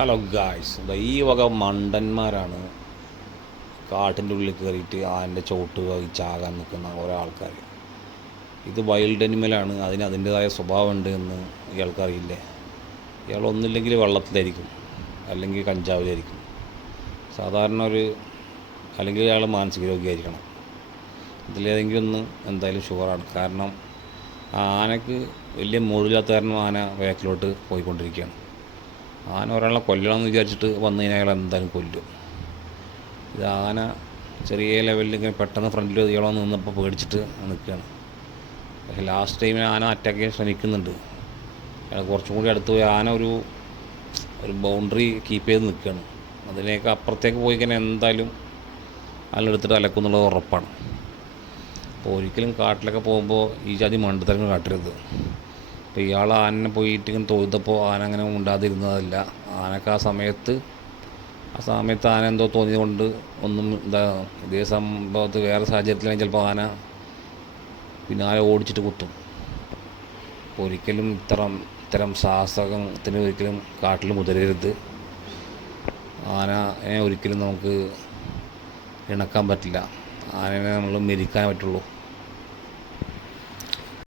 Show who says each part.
Speaker 1: Hello guys ഈ വക മണ്ടന്മാരാണ് കാട്ടിന്റെ ഉള്ളിൽ കയറിയിട്ട് ആന്റെ ചോട്ട് ചാകാൻ നിൽക്കുന്ന ഓരോ ആൾക്കാർ. ഇത് വൈൽഡ് അനിമലാണ് അതിന് അതിന്റെതായ സ്വഭാവമുണ്ട് എന്ന് ഇയാൾക്കറിയില്ലേ? ഇയാൾ ഒന്നില്ലെങ്കിൽ വെള്ളത്തിലായിരിക്കും. അല്ലെങ്കിൽ കഞ്ചാവിലായിരിക്കും. സാധാരണ ഒരു അല്ലെങ്കിൽ ഇയാൾ മാനസിക രോഗിയായിരിക്കണം. ഇതിലേതെങ്കിലും ഒന്ന് എന്തായാലും ഷുവറാണ് കാരണം ആ ആനക്ക് വലിയ മുകളില്ലാത്ത കാരണം ആന വേക്കിലോട്ട് പോയിക്കൊണ്ടിരിക്കുകയാണ്. ആന ഒരാളെ കൊല്ലണമെന്ന് വിചാരിച്ചിട്ട് വന്നു കഴിഞ്ഞാൽ അയാൾ എന്തായാലും കൊല്ലും. ഇത് ആന ചെറിയ ലെവലിൽ ഇങ്ങനെ പെട്ടെന്ന് ഫ്രണ്ടിൽ ഇയാളോ നിന്നപ്പോൾ പേടിച്ചിട്ട് നിൽക്കുകയാണ്. പക്ഷേ ലാസ്റ്റ് ടൈമിൽ ആന അറ്റാക്ക് ചെയ്യാൻ ശ്രമിക്കുന്നുണ്ട്. അയാൾ കുറച്ചും കൂടി അടുത്ത് പോയി ആന ഒരു ഒരു ബൗണ്ടറി കീപ്പ് ചെയ്ത് നിൽക്കുകയാണ്. അതിലേക്ക് അപ്പുറത്തേക്ക് പോയി കഴിഞ്ഞാൽ എന്തായാലും അതിലെടുത്തിട്ട് അലക്കും എന്നുള്ളത് ഉറപ്പാണ്. അപ്പോൾ ഒരിക്കലും കാട്ടിലൊക്കെ പോകുമ്പോൾ ഈ ജാതി മണ്ടത്തരങ്ങൾ കാട്ടരുത്. അപ്പോൾ ഇയാൾ ആനനെ പോയിട്ട് തൊഴുതപ്പോൾ ആന അങ്ങനെ ഉണ്ടാതിരുന്നതല്ല ആനക്ക് ആ സമയത്ത് ആ സമയത്ത് ആന എന്തോ തോന്നിയതുകൊണ്ട് ഒന്നും എന്താ ഇതേ സംഭവത്ത് വേറെ സാഹചര്യത്തിലാണെങ്കിൽ ചിലപ്പോൾ ആന പിന്നെ ആന ഓടിച്ചിട്ട് കുത്തും. അപ്പോൾ ഒരിക്കലും ഇത്തരം ഇത്തരം സാഹസത്തിന് ഒരിക്കലും കാട്ടിൽ മുതലരുത് ആനയെ ഒരിക്കലും നമുക്ക് ഇണക്കാൻ പറ്റില്ല. ആനനെ നമ്മൾ മെരിക്കാൻ പറ്റുള്ളൂ.